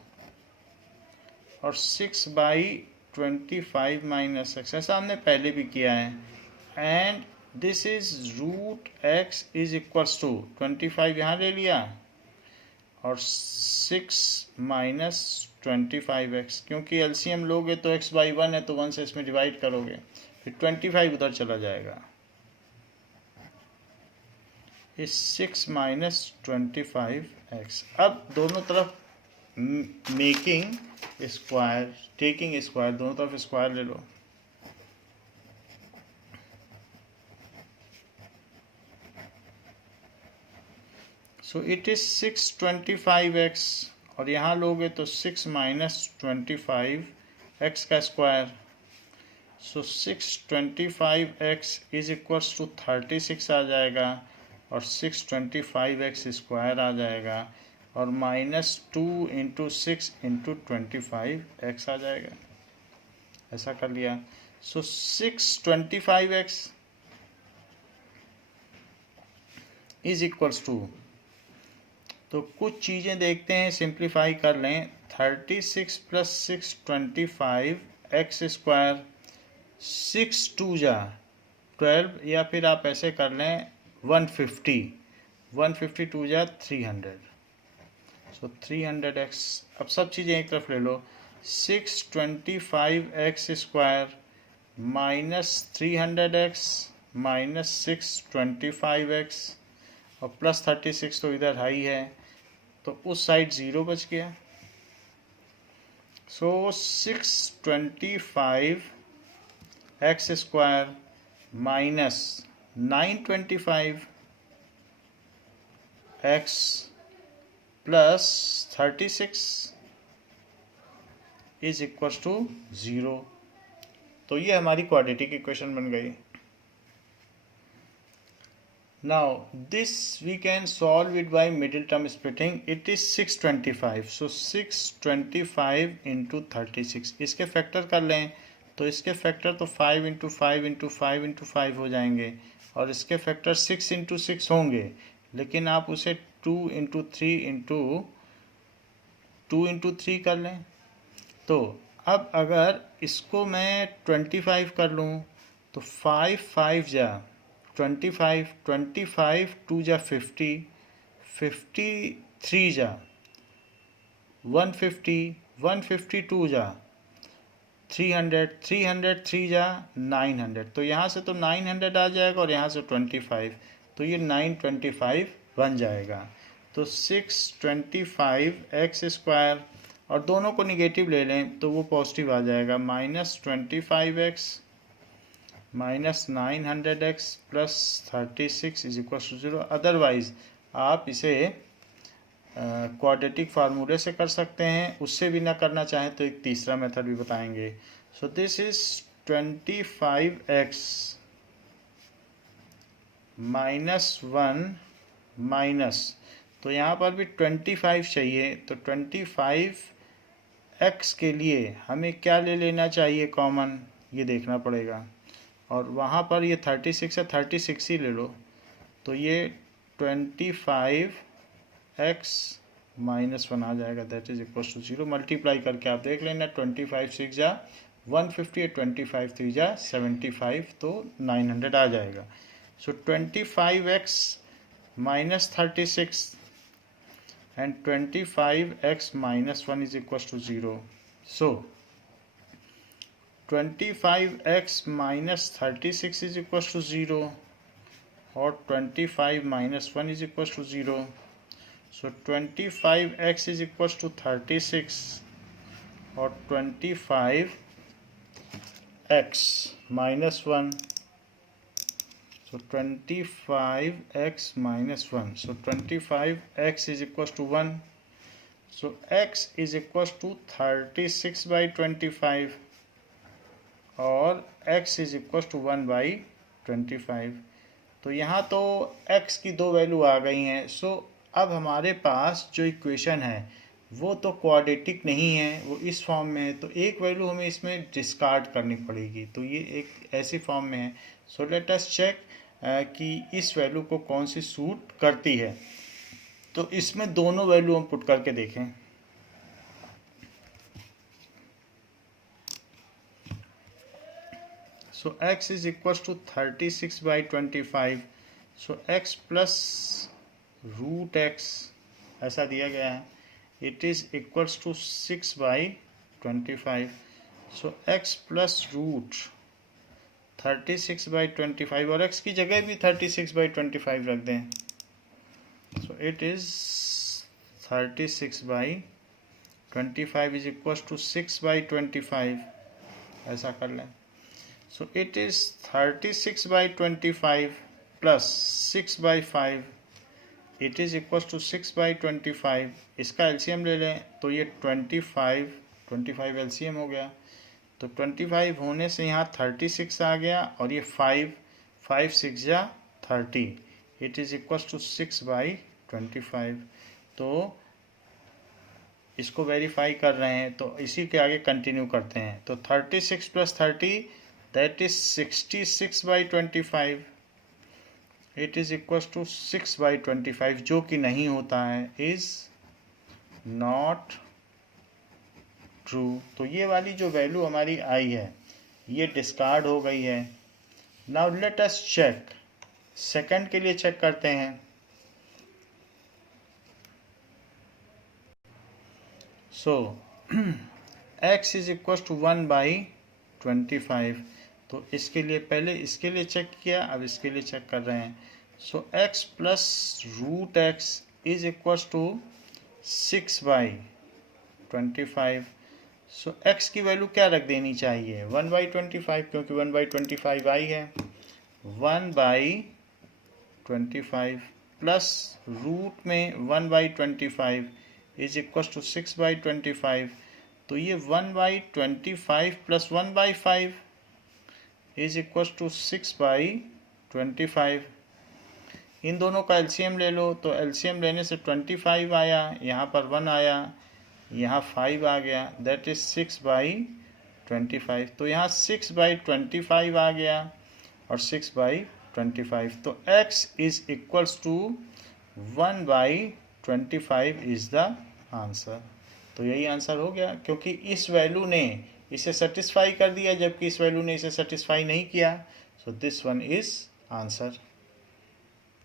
और 6/25 माइनस x, ऐसा हमने पहले भी किया है, and this is √x is equals to 25 यहाँ ले लिया, और 6 माइनस 25x, क्योंकि एलसीएम लोगे तो x बाई 1 है तो 1 से इसमें डिवाइड करोगे, फिर 25 उधर चला जाएगा। इस 6 माइनस 25x। अब दोनों तरफ मेकिंग स्क्वायर, टेकिंग स्क्वायर, दोनों तरफ स्क्वायर ले लो। सो इट इज 625x, और यहाँ लोगे तो 6 माइनस 25x का square. So 625x is equals to 36 आ जाएगा, और 625x स्क्वायर आ जाएगा, और -2 इंटू 6 इंटू 25x आ जाएगा। ऐसा कर लिया। सो 625x इज इक्वल्स टू, तो कुछ चीज़ें देखते हैं, सिंप्लीफाई कर लें। 36 प्लस 625x स्क्वायर, 6 2 जा 12, या फिर आप ऐसे कर लें 150 2 जा 300। सो 300x। अब सब चीज़ें एक तरफ ले लो। 625x square minus 300x minus 625x, और प्लस 36 तो इधर हाई है, तो उस साइड 0 बच गया। So 625x square minus 925x plus 36 is equal to 0। तो ये हमारी क्वाड्रेटिक इक्वेशन बन गई। Now this we can solve it by middle term splitting. It is 625. So 625 into 36, इसके फैक्टर कर लें तो इसके फैक्टर तो 5 इंटू 5 इंटू 5 इंटू 5 हो जाएंगे, और इसके फैक्टर 6 इंटू 6 होंगे, लेकिन आप उसे 2 इंटू 3 इंटू 2 इंटू 3 कर लें। तो अब अगर इसको मैं 25 कर लूँ तो 5 5 जा 25, 25 2 जा 50, 53 जा 150, 152 जा 300, 303 जा 900। तो यहाँ से तो 900 आ जाएगा, और यहाँ से 25, तो ये 925 बन जाएगा। तो 625x स्क्वायर, और दोनों को निगेटिव ले लें तो वो पॉजिटिव आ जाएगा। -25x minus 900x plus 36 is equal to 0। Otherwise आप इसे क्वाड्रेटिक फार्मूले से कर सकते हैं, उससे भी ना करना चाहें तो एक तीसरा मेथड भी बताएंगे। सो this is 25x minus 1 minus, तो यहाँ पर भी 25 चाहिए, तो 25x के लिए हमें क्या ले लेना चाहिए कॉमन, ये देखना पड़ेगा। और वहाँ पर ये 36 है, 36 ही ले लो, तो ये 25x माइनस 1 आ जाएगा, that is equal to 0। Multiply करके आप देख लेना, 25 6 जा 150, 25 3 जा 75, तो 900 आ जाएगा। So 25x minus 36 and 25x minus 1 is equal to 0। So 25x minus 36 is equal to 0, और 25 minus 1 is equal to 0। So 25x is equal to 36, और 25x minus 1, so 25x minus 1, so 25x is equal to 1। So x is equal to 36 by 25, और x is equal to 1 by 25। तो यहाँ तो x की दो वैल्यू आ गई हैं। सो अब हमारे पास जो इक्वेशन है वो तो क्वाड्रेटिक नहीं है, वो इस फॉर्म में है, तो एक वैल्यू हमें इसमें डिस्कार्ड करनी पड़ेगी, तो ये एक ऐसी फॉर्म में है। सो लेट अस चेक कि इस वैल्यू को कौन सी सूट करती है। तो इसमें दोनों वैल्यू हम पुट करके देखें। So x is equals to 36 by 25. So x plus root x ऐसा दिया गया है, it is equals to 6 by 25. So x plus root 36 by 25 और x की जगह भी 36 by 25 रख दें. So it is 36 by 25 is equals to 6 by 25. ऐसा कर लें. So it is 36 by 25 plus 6 by 5. It is equals to 6 by 25. इसका एलसीएम ले लें तो ये 25 एलसीएम हो गया. तो 25 होने से यहाँ 36 आ गया और ये 5 6 या 30. It is equals to 6 by 25. तो इसको वेरीफाई कर रहे हैं तो इसी के आगे कंटिन्यू करते हैं. तो 36 plus 30 that is 66 by 25. It is equals to 6 by 25 जो कि नहीं होता है, इज़ नॉट ट्रू. तो ये वाली जो वैल्यू हमारी आई है ये डिस्कार्ड हो गई है. Now let us check. Second के लिए चेक करते हैं. So x is equal to 1 by 25. तो इसके लिए पहले इसके लिए चेक किया, अब इसके लिए चेक कर रहे हैं. So x plus root x is equal to 6 by 25. So x की वैल्यू क्या रख देनी चाहिए? 1 बाई 25, क्योंकि 1 बाई 25 आई है. 1 बाई 25 प्लस रूट में 1 by 25 is equal to 6 by 25. तो ये 1 by 25 plus 1 by 5 is equal to 6 by 25. इन दोनों का एलसीएम ले लो. तो एलसीएम लेने से 25 आया, यहाँ पर 1 आया, यहाँ 5 आ गया, दैट इज 6 बाई 25. तो यहाँ 6 बाई 25 आ गया और 6 बाई 25. तो x is equals to 1 by 25 is the answer. तो यही आंसर हो गया, क्योंकि इस वैल्यू ने इसे सेटिस्फाई कर दिया जबकि इस वैल्यू ने इसे सेटिस्फाई नहीं किया. So this one is answer.